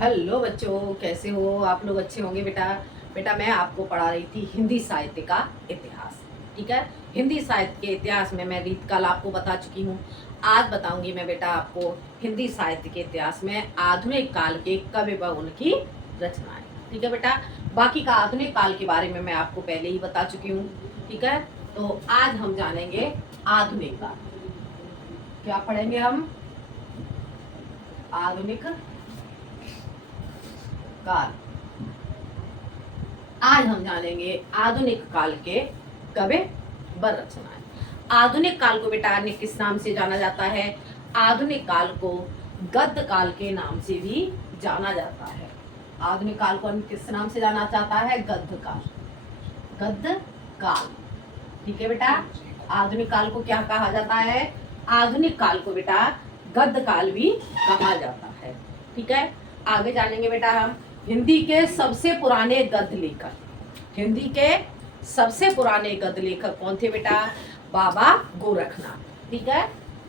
Hello बच्चों, कैसे हो आप लोग? अच्छे होंगे बेटा। बेटा मैं आपको पढ़ा रही थी हिंदी साहित्य का इतिहास। ठीक है, हिंदी साहित्य के इतिहास में मैं रीतकाल आपको बता चुकी हूँ। आज बताऊंगी मैं बेटा आपको हिंदी साहित्य के इतिहास में आधुनिक काल के कवि व उनकी रचनाएं। ठीक है बेटा, बाकी का आधुनिक काल के बारे में मैं आपको पहले ही बता चुकी हूँ। ठीक है, तो आज हम जानेंगे आधुनिक काल। क्या पढ़ेंगे हम? आधुनिक काल। आज हम जानेंगे आधुनिक काल के कवि व रचनाएं। आधुनिक काल को बेटा अन्य किस नाम से जाना जाता है? आधुनिक काल को गद्य काल के नाम से भी जाना जाता है। आधुनिक काल को अन्य किस नाम से जाना जाता है? गद्य काल। गद्य काल। ठीक है बेटा, आधुनिक काल को क्या कहा जाता है? आधुनिक काल को बेटा गद्य काल भी कहा जाता है। ठीक है, आगे जानेंगे बेटा हम हिंदी के सबसे पुराने गद्य लेखक। हिंदी के सबसे पुराने गद्य लेखक कौन थे बेटा? बाबा गोरखनाथ। ठीक है,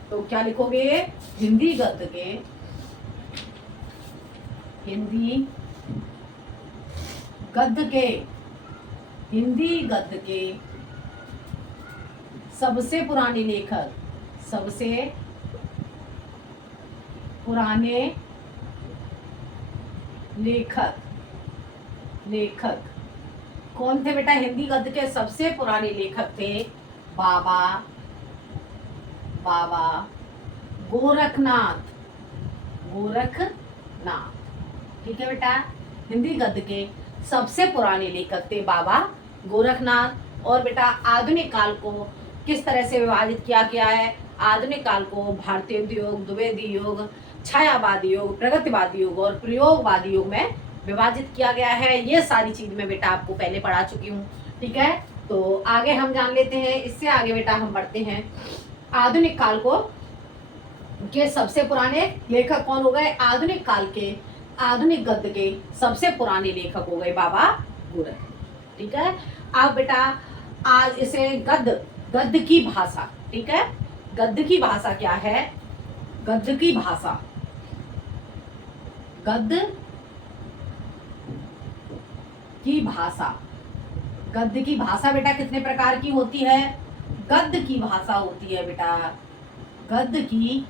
तो क्या लिखोगे? हिंदी गद्य के, हिंदी गद्य के, हिंदी गद्य के सबसे पुराने लेखक, सबसे पुराने लेखक, लेखक कौन थे बेटा? हिंदी गद्य के सबसे पुराने लेखक थे बाबा बाबा गोरखनाथ। गोरखनाथ। ठीक है बेटा, हिंदी गद्य के सबसे पुराने लेखक थे बाबा गोरखनाथ। और बेटा आधुनिक काल को किस तरह से विभाजित किया गया है? आधुनिक काल को भारतीय योग, द्विवेदी योग, छायावादी योग, प्रगतिवादी योग और प्रयोगवादी योग में विभाजित किया गया है। ये सारी चीज मैं बेटा आपको पहले पढ़ा चुकी हूँ। ठीक है, तो आगे हम जान लेते हैं। इससे आगे बेटा हम बढ़ते हैं। आधुनिक काल को के सबसे पुराने लेखक कौन हो गए? आधुनिक काल के, आधुनिक गद्य के सबसे पुराने लेखक हो गए बाबा गोरखनाथ। ठीक है, अब बेटा आज इसे गद्य, गद्य की भाषा। ठीक है, गद्य की भाषा क्या है? गद्य की भाषा, गद्य की भाषा, गद्य की भाषा बेटा कितने प्रकार की होती है? गद्य की भाषा होती है बेटा, गद्य की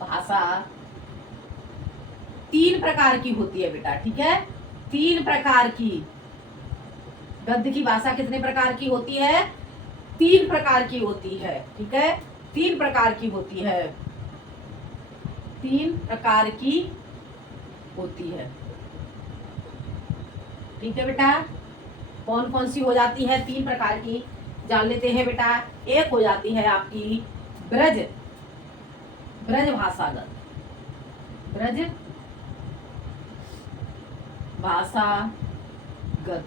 भाषा 3 प्रकार की होती है बेटा। ठीक है, 3 प्रकार की। गद्य की भाषा कितने प्रकार की होती है? 3 प्रकार की होती है। ठीक है, 3 प्रकार की होती है, 3 प्रकार की होती है। ठीक है बेटा, कौन कौन सी हो जाती है? 3 प्रकार की जान लेते हैं बेटा। एक हो जाती है आपकी ब्रज, ब्रज भाषागत, ब्रज भाषागत।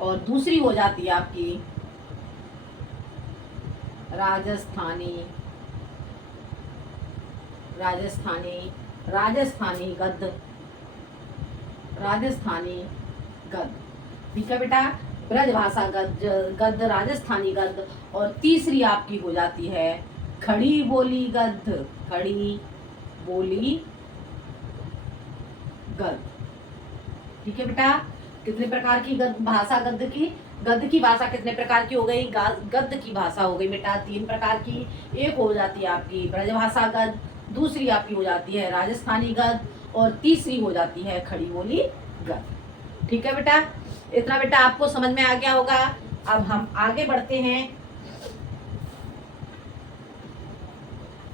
और दूसरी हो जाती है आपकी राजस्थानी, राजस्थानी, राजस्थानी गद्य, राजस्थानी गद्य। ठीक है बेटा, ब्रज भाषा गद्य, राजस्थानी गद्य। और तीसरी आपकी हो जाती है खड़ी बोली गद्य, खड़ी बोली गद्य। ठीक है बेटा, कितने प्रकार की भाषा गद्य की? गद्य की भाषा कितने प्रकार की हो गई? गद्य की भाषा हो गई बेटा 3 प्रकार की। एक हो जाती है आपकी ब्रजभाषा गद्य, दूसरी आपकी हो जाती है राजस्थानी गद्य और तीसरी हो जाती है खड़ी बोली गद्य। ठीक है बेटा, इतना बेटा आपको समझ में आ गया होगा। अब हम आगे बढ़ते हैं।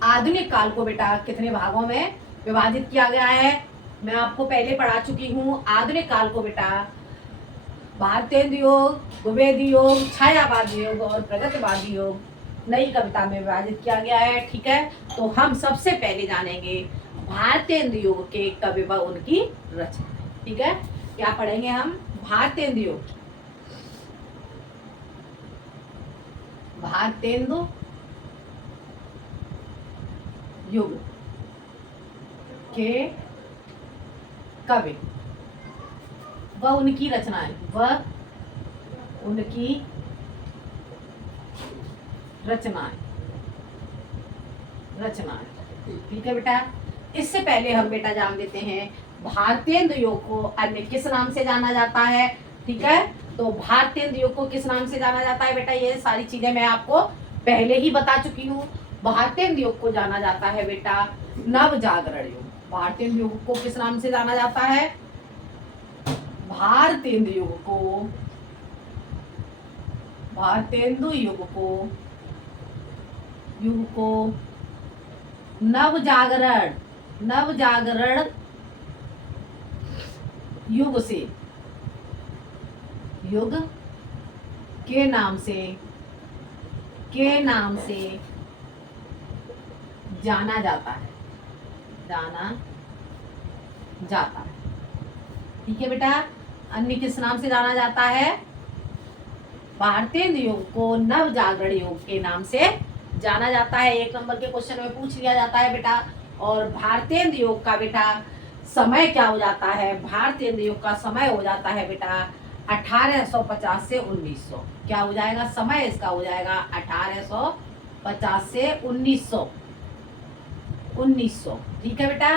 आधुनिक काल को बेटा कितने भागों में विभाजित किया गया है? मैं आपको पहले पढ़ा चुकी हूँ। आधुनिक काल को बेटा भारतीय योग, द्विवेदी योग, छायावादी योग और प्रगतिवादी योग नई कविता में विभाजित किया गया है। ठीक है, तो हम सबसे पहले जानेंगे भारतीय योग के कवि व उनकी रचना। ठीक है, क्या पढ़ेंगे हम? भारतीय योग, भारतेंदु युग के कवि व उनकी रचनाएं, व उनकी रचनाएं, रचनाएं। ठीक है बेटा, इससे पहले हम बेटा जान लेते हैं भारतेंदु योग को अन्य किस नाम से जाना जाता है। ठीक है, तो भारतेंदु योग को किस नाम से जाना जाता है बेटा, ये सारी चीजें मैं आपको पहले ही बता चुकी हूँ। भारतेंदु योग को जाना जाता है बेटा नव जागरण योग। भारतेंदु योग को किस नाम से जाना जाता है, भारतेंदु योग को, भारतेंदु योग को नव जागरण युग से, युग के नाम से जाना जाता है, ठीक है बेटा। अन्य किस नाम से जाना जाता है, भारतेंदु योग को नव जागरण योग के नाम से जाना जाता है। 1 नंबर के क्वेश्चन में पूछ लिया जाता है बेटा। और भारतेंदु योग का बेटा समय क्या हो जाता है, भारतेंदु योग का समय हो जाता है बेटा 1850 से 1900। क्या हो जाएगा समय इसका, हो जाएगा 1850 से 1900। ठीक है बेटा,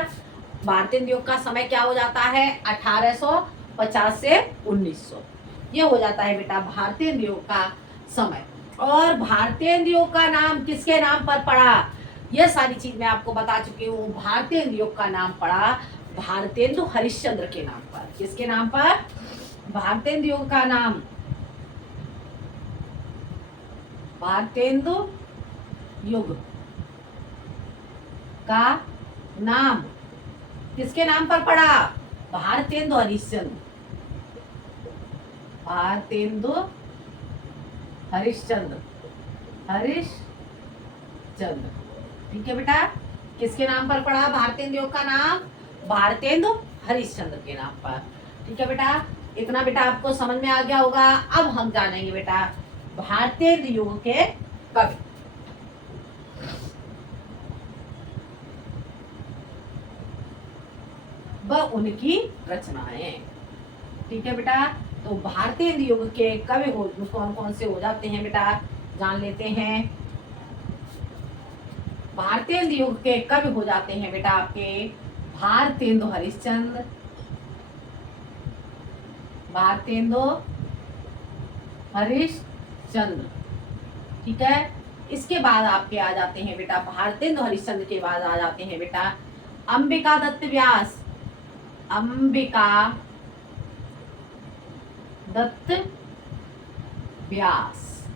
भारतेंदु योग का समय क्या हो जाता है 1850 से 1900, ये हो जाता है बेटा भारतेंदु योग का समय। और भारतेंदु योग का नाम किसके नाम पर पड़ा, यह सारी चीज मैं आपको बता चुकी हूँ। भारतेंदु योग का नाम पड़ा भारतेंदु हरिश्चंद्र के नाम पर। किसके नाम पर, भारतेंदु योग का नाम, भारतेंदु योग का नाम किसके नाम पर पड़ा, भारतेंदु हरिश्चंद्र, भारतेंदु हरिश्चंद्र, ठीक है बेटा। किसके नाम पर पड़ा भारतेंदु योग का नाम, भारतेंदु हरिश्चंद्र के नाम पर। ठीक है बेटा, इतना बेटा आपको समझ में आ गया होगा। अब हम जानेंगे बेटा भारतेंदु योग के कवि। व उनकी रचनाएं। ठीक है बेटा, तो भारतेंदु योग के कवि कौन कौन से हो जाते हैं बेटा, जान लेते हैं। भारतेंदु योग के कवि हो जाते हैं बेटा आपके भारतेंदु हरिश्चंद्र, भारतेंदु हरिश्चंद्र। ठीक है, इसके बाद आपके आ जाते हैं बेटा, भारतेंदु हरिश्चंद्र के बाद आ जाते हैं बेटा अंबिका दत्त व्यास, अंबिका दत्त व्यास,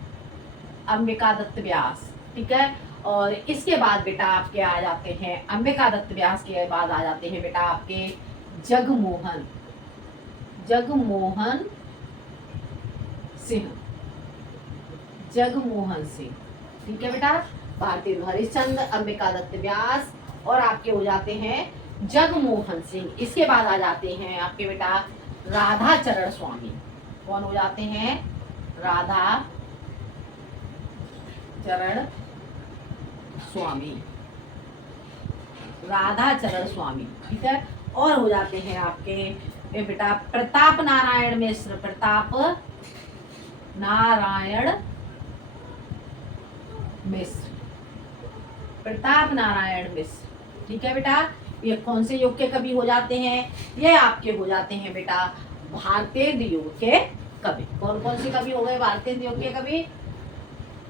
अंबिका दत्त व्यास। ठीक है, और इसके बाद बेटा आपके आ जाते हैं, अंबिका दत्त व्यास के बाद आ जाते हैं बेटा आपके जगमोहन, जगमोहन सिंह, जगमोहन सिंह। ठीक है बेटा, भारतेंदु हरिश्चंद्र, अंबिका दत्त व्यास और आपके हो जाते हैं जगमोहन सिंह। इसके बाद आ जाते हैं आपके बेटा राधा चरण स्वामी। कौन हो जाते हैं, राधा चरण स्वामी, राधा चरण स्वामी। ठीक है, और हो जाते हैं आपके बेटा प्रताप नारायण मिश्र, प्रताप नारायण मिश्र, प्रताप नारायण मिश्र। ठीक है बेटा, ये कौन से योग के कवि हो जाते हैं, ये आपके हो जाते हैं बेटा भारतेंदु योग के कवि। कौन कौन से कवि हो गए भारतेंदु योग के कवि,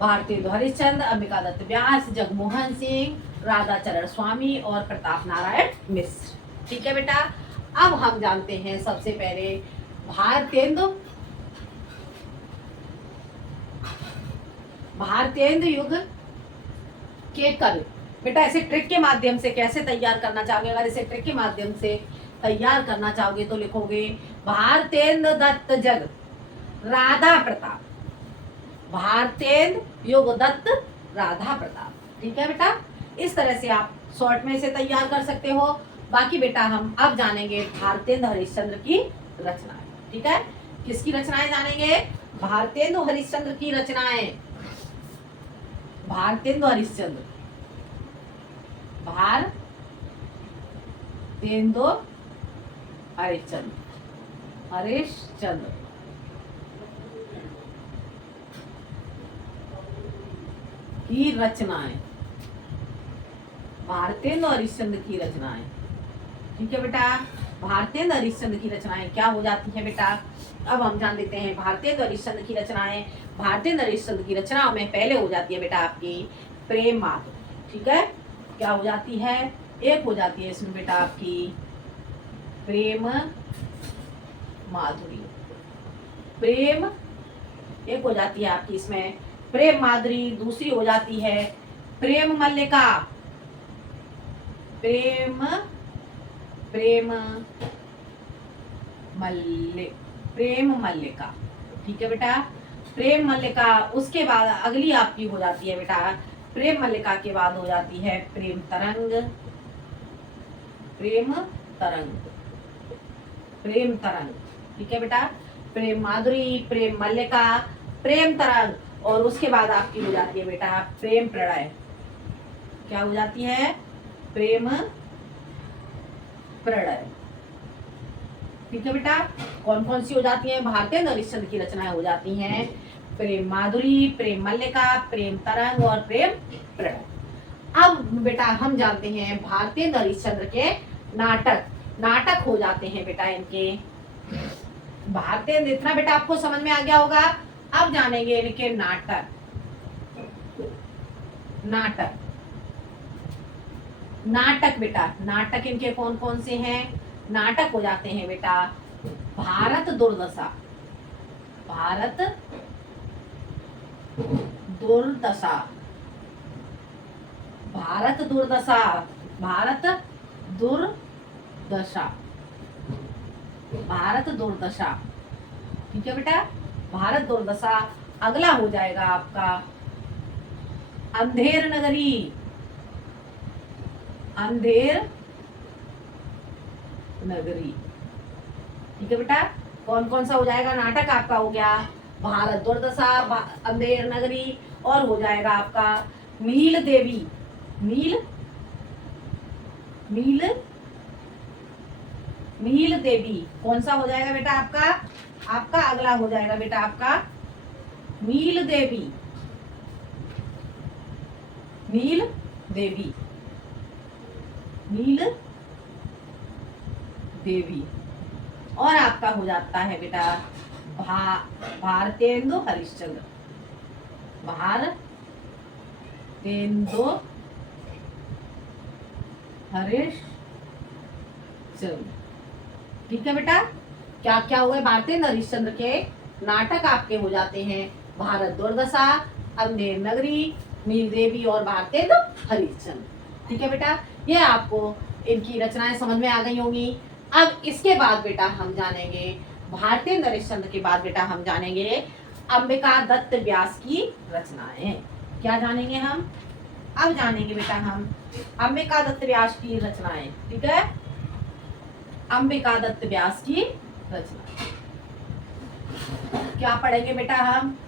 भारतेंदु हरिश्चंद्र, अंबिका दत्त व्यास, जगमोहन सिंह, राधा चरण स्वामी और प्रताप नारायण मिश्र। ठीक है बेटा, अब हम जानते हैं सबसे पहले भारतेंदु युग के कवि। बेटा ऐसे ट्रिक के माध्यम से कैसे तैयार करना चाहोगे, अगर इसे ट्रिक के माध्यम से तैयार करना चाहोगे तो लिखोगे भारतेंदु दत्त जग राधा प्रताप, भारतेंदु युग दत्त राधा प्रताप। ठीक है बेटा, इस तरह से आप शॉर्ट में इसे तैयार कर सकते हो। बाकी बेटा हम अब जानेंगे भारतेंदु हरिश्चंद्र की रचनाएं। ठीक है, किसकी रचनाएं जानेंगे, भारतेंदु हरिश्चंद्र की रचनाएं। भारतेंदु हरिश्चंद्र, भारतेंदु हरिश्चंद्र, हरिश्चंद्र की रचनाएं, भारतेंदु हरिश्चंद्र की रचनाएं। ठीक है बेटा, भारतेंदु हरिश्चंद्र की रचनाएं क्या हो जाती है बेटा, अब हम जान लेते हैं भारतेंदु हरिश्चंद्र की रचनाएं। भारतेंदु हरिश्चंद्र की रचनाओं में पहले हो जाती है बेटा आपकी प्रेम माधुरी। ठीक है, क्या हो जाती है, एक हो जाती है इसमें बेटा आपकी प्रेम माधुरी। प्रेम एक हो जाती है आपकी इसमें प्रेम माधुरी, दूसरी हो जाती है प्रेम मल्लिका। प्रेम प्रेम प्रेम मल्लिका। ठीक है बेटा, प्रेम मल्लिका। उसके बाद अगली आपकी हो जाती है बेटा प्रेम मल्लिका के बाद हो जाती है प्रेम तरंग। प्रेम तरंग, प्रेम तरंग। ठीक है बेटा, प्रेम माधुरी, प्रेम मल्लिका, प्रेम तरंग, और उसके बाद आपकी हो जाती है बेटा प्रेम प्रलय। क्या हो जाती है, प्रेम प्रलय। ठीक है बेटा, कौन कौन सी हो जाती हैं, भारतेंदु हरिश्चंद्र की रचनाएं हो जाती हैं प्रेम माधुरी, प्रेम मल्लिका, प्रेम तरंग और प्रेम प्रलय। अब बेटा हम जानते हैं भारतेंदु हरिश्चंद्र के नाटक। नाटक हो जाते हैं बेटा इनके भारतेंदु, इतना बेटा आपको समझ में आ गया होगा। अब जानेंगे इनके नाटक। नाटक नाटक बेटा, नाटक इनके कौन कौन से हैं, नाटक हो जाते हैं बेटा भारत दुर्दशा। भारत दुर्दशा, भारत दुर्दशा, भारत दुर्दशा, भारत दुर्दशा। ठीक है बेटा, भारत दुर्दशा। अगला हो जाएगा आपका अंधेर नगरी। अंधेर नगरी। ठीक है बेटा, कौन कौन सा हो जाएगा, नाटक आपका हो गया भारत दुर्दशा, अंधेर नगरी, और हो जाएगा आपका नील देवी। नील नील नील देवी कौन सा हो जाएगा बेटा आपका, आपका अगला हो जाएगा बेटा आपका नील देवी। नील देवी, नील देवी, और आपका हो जाता है बेटा भारतेंदु हरिश्चंद्र। भारतेंदु हरिश्चंद्र। ठीक है बेटा, क्या क्या हुए, भारतेंदु हरिश्चंद्र के नाटक आपके हो जाते हैं भारत दुर्दशा, अंधेर नगरी, नील देवी और भारतेंदु हरिश्चंद्र। ठीक है बेटा, ये आपको इनकी रचनाएं समझ में आ गई होंगी। अब इसके बाद बेटा हम जानेंगे भारतेंदु हरिश्चंद्र के बाद बेटा हम जानेंगे अंबिका दत्त व्यास की रचनाएं। क्या जानेंगे हम, अब जानेंगे बेटा हम अंबिका दत्त व्यास की रचनाएं। ठीक है, अंबिका दत्त व्यास की रचना क्या पढ़ेंगे बेटा हम,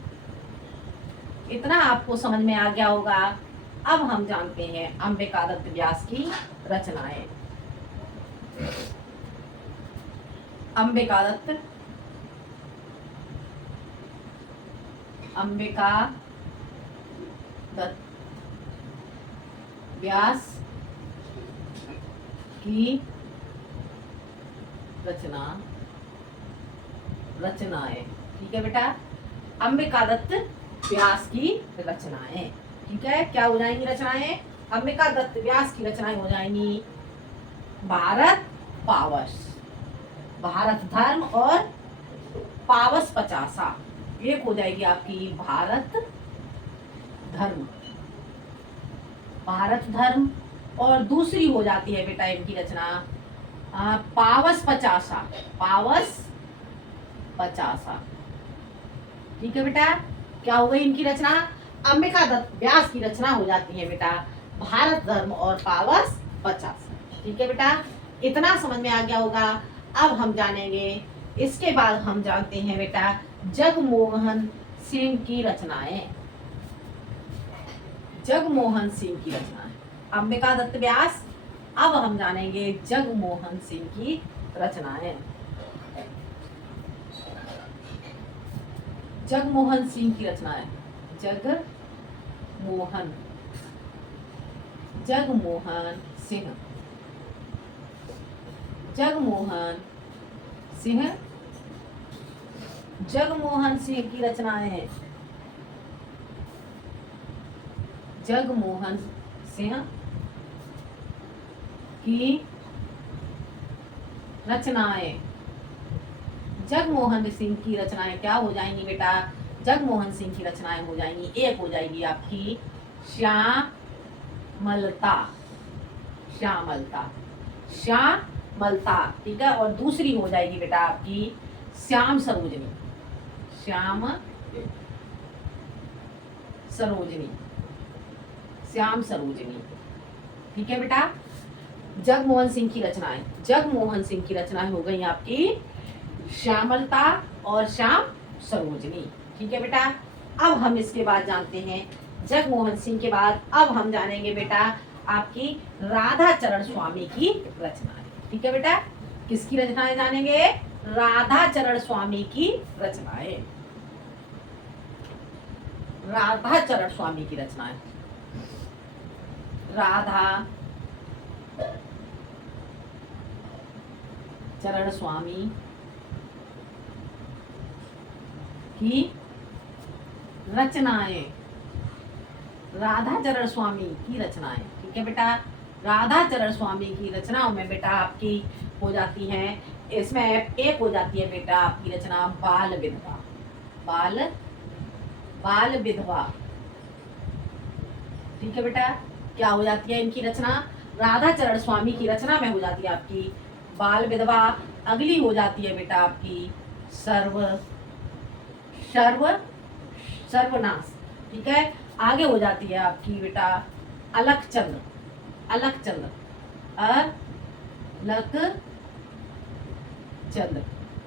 इतना आपको समझ में आ गया होगा। अब हम जानते हैं अंबिका दत्त व्यास की रचनाएं। अंबिका दत्त व्यास की रचनाएं। ठीक है बेटा, अंबिका दत्त व्यास की रचनाएं। ठीक है, क्या हो जाएंगी रचनाएं, अंबिका दत्त व्यास की रचनाएं हो जाएंगी भारत पावस, भारत धर्म और पावस 50। एक हो जाएगी आपकी भारत धर्म, भारत धर्म, और दूसरी हो जाती है बेटा इनकी रचना पावस 50। पावस 50। ठीक है बेटा, क्या हो गई इनकी रचना, अंबिका दत्त व्यास की रचना हो जाती है बेटा भारत धर्म और पावस 50। ठीक है बेटा, इतना समझ में आ गया होगा। अब हम जानेंगे, इसके बाद हम जानते हैं बेटा जगमोहन सिंह की रचनाएं। जगमोहन सिंह की रचनाएं, अंबिका दत्त व्यास, अब हम जानेंगे जगमोहन सिंह की रचनाएं। जगमोहन सिंह की रचनाएं, जगमोहन जगमोहन सिंह, जगमोहन सिंह, जगमोहन सिंह की रचनाएं, जगमोहन सिंह की रचनाएं, जगमोहन सिंह की रचनाएं क्या हो जाएंगी बेटा? जगमोहन सिंह की रचनाएं हो जाएंगी, एक हो जाएगी आपकी श्यामलता, श्यामलता, श्यामलता, ठीक है। और दूसरी हो जाएगी बेटा आपकी श्याम सरोजनी, श्याम सरोजनी, श्याम सरोजनी, ठीक है बेटा। जगमोहन सिंह की रचनाएं, जगमोहन सिंह की रचनाएं हो गई आपकी श्यामलता और श्याम सरोजनी, ठीक है बेटा। अब हम इसके बाद जानते हैं, जगमोहन सिंह के बाद अब हम जानेंगे बेटा आपकी राधा चरण स्वामी की रचनाएं, ठीक है बेटा। किसकी रचनाएं जानेंगे? राधा चरण स्वामी की रचनाएं, राधा चरण स्वामी की रचनाएं, राधा चरण स्वामी की रचनाएं, राधा चरण स्वामी की रचनाएं, ठीक है बेटा। राधा चरण स्वामी की रचनाओं में बेटा आपकी हो जाती हैं, इसमें एक हो जाती है बेटा आपकी रचना बाल विधवा, बाल बाल विधवा, ठीक है बेटा। क्या हो जाती है इनकी रचना? राधा चरण स्वामी की रचना में हो जाती है आपकी बाल विधवा। अगली हो जाती है बेटा आपकी सर्व सर्व सर्वनाश, ठीक है। आगे हो जाती है आपकी बेटा अलकचंद्र, अलकचंद्र, अलकचंद्र,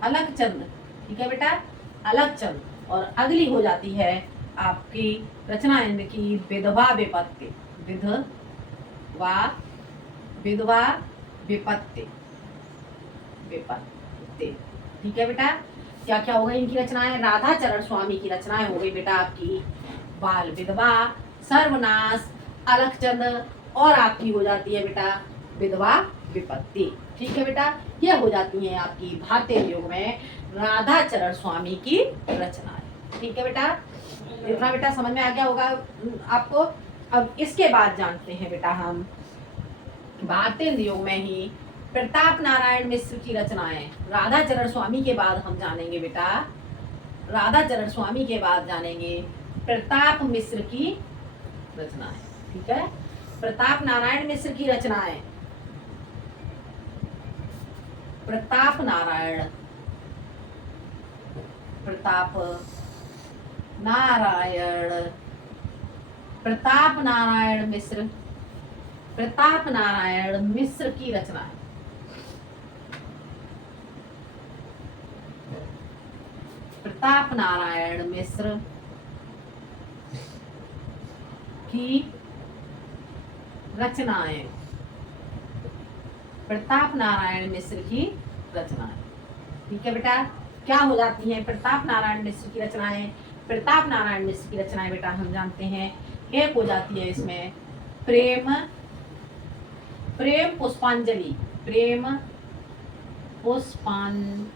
अलकचंद्र, ठीक है बेटा, अलकचंद्र। और अगली हो जाती है आपकी रचना इनकी विधवा विपत्ति, विधवा विधवा विपत्ति, विपत्ति, ठीक है बेटा। क्या क्या हो गई इनकी रचनाएं? राधा चरण स्वामी की रचनाएं हो गई बेटा आपकी बाल विधवा, सर्वनाश, अलकचंद्र और आपकी हो जाती है बेटा विधवा विपत्ति, ठीक है बेटा। ये हो जाती है आपकी भारतीय युग में राधा चरण स्वामी की रचनाएं, ठीक है बेटा। इतना बेटा समझ में आ गया होगा आपको। अब इसके बाद जानते हैं बेटा हम भारतीय युग में ही प्रताप नारायण मिश्र की रचनाएं। राधा चरण स्वामी के बाद हम जानेंगे बेटा, राधा चरण स्वामी के बाद जानेंगे प्रताप मिश्र की रचनाएं, ठीक है। प्रताप नारायण मिश्र की रचनाएं, प्रताप नारायण, प्रताप नारायण, प्रताप नारायण मिश्र, प्रताप नारायण मिश्र की रचनाएं, प्रताप नारायण मिश्र की रचनाएं, प्रताप नारायण मिश्र की रचनाएं, ठीक है बेटा। क्या हो जाती हैं प्रताप नारायण मिश्र की रचनाएं? प्रताप नारायण मिश्र की रचनाएं बेटा हम जानते हैं, एक हो जाती है इसमें प्रेम, प्रेम पुष्पांजलि, प्रेम पुष्पांजलि,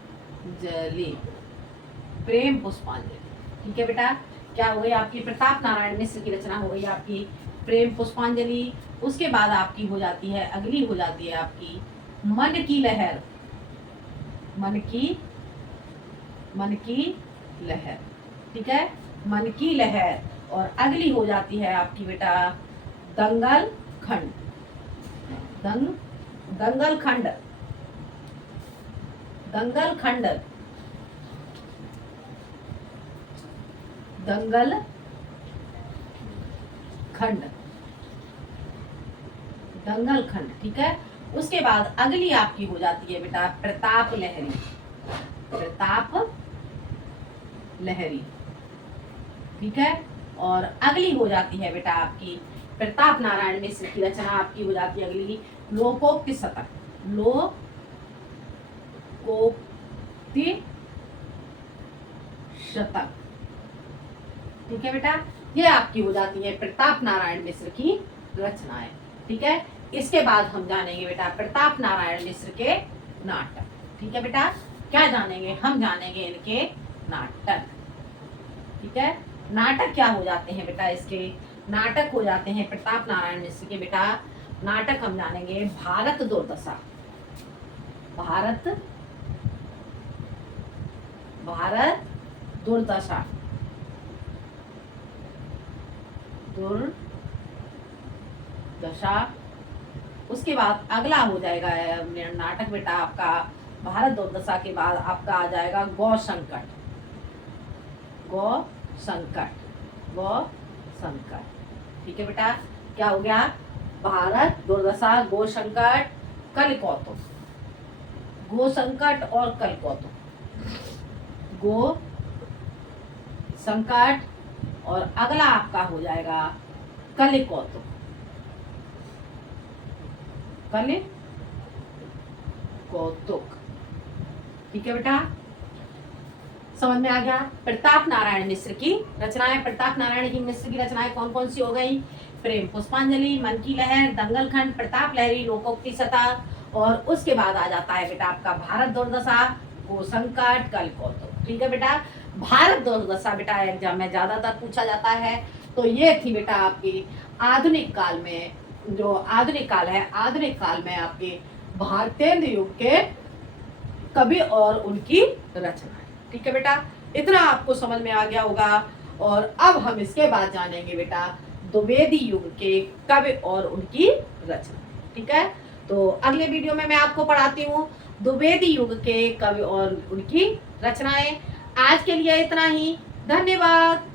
प्रेम पुष्पांजलि, ठीक है बेटा। क्या हो गई आपकी प्रताप नारायण मिश्र की रचना हो गई आपकी प्रेम पुष्पांजलि। उसके बाद आपकी हो जाती है, अगली हो जाती है आपकी मन की लहर, मन की लहर, ठीक है, मन की लहर। और अगली हो जाती है आपकी बेटा दंगल खंड, दंगल खंड, दंगल खंड, दंगल खंड, दंगल खंड, ठीक है। उसके बाद अगली आपकी हो जाती है बेटा प्रताप लहरी, प्रताप लहरी, ठीक है। और अगली हो जाती है बेटा आपकी प्रताप नारायण मिश्र की रचना आपकी हो जाती है अगली लोकोक्ति शतक, लोकोक्ति शतक, ठीक है बेटा। ये आपकी हो जाती है प्रताप नारायण मिश्र की रचनाएं, ठीक है। इसके बाद हम जानेंगे बेटा प्रताप नारायण मिश्र के नाटक। ठीक है बेटा, क्या जानेंगे, हम जानेंगे इनके नाटक। ठीक है, नाटक क्या हो जाते हैं बेटा इसके, नाटक हो जाते हैं प्रताप नारायण मिश्र के बेटा नाटक हम जानेंगे भारत दुर्दशा। भारत भारत दुर्दशा, दुर्दशा। उसके बाद अगला हो जाएगा नाटक बेटा आपका भारत दुर्दशा के बाद आपका आ जाएगा गौ संकट। गौ संकट, गौ संकट। ठीक है बेटा, क्या हो गया, भारत दुर्दशा, गो संकट, कल कौतुक। गो संकट और कल कौतुक, गो संकट और अगला आपका हो जाएगा कल कौतुक। कल कौतुक। ठीक है बेटा, समझ में आ गया। प्रताप नारायण मिश्र की रचनाएं, प्रताप नारायण की मिश्र की रचनाएं कौन कौन सी हो गई, प्रेम पुष्पांजलि, मन की लहर, दंगल खंड, प्रताप लहरी, लोकोक्ति सतह, और उसके बाद आ जाता है बेटा आपका भारत दुर्दशा, गो संकट, कल कौतुक। ठीक है बेटा, भारत दुर्दशा बेटा एग्जाम में ज्यादातर पूछा जाता है। तो ये थी बेटा आपकी आधुनिक काल में, जो आधुनिक काल है, आधुनिक काल में आपके भारतेंद्र युग के कवि और उनकी रचना। ठीक है बेटा, इतना आपको समझ में आ गया होगा। और अब हम इसके बाद जानेंगे बेटा द्विवेदी युग के कवि और उनकी रचना। ठीक है, तो अगले वीडियो में मैं आपको पढ़ाती हूँ द्विवेदी युग के कवि और उनकी रचनाएं। आज के लिए इतना ही, धन्यवाद।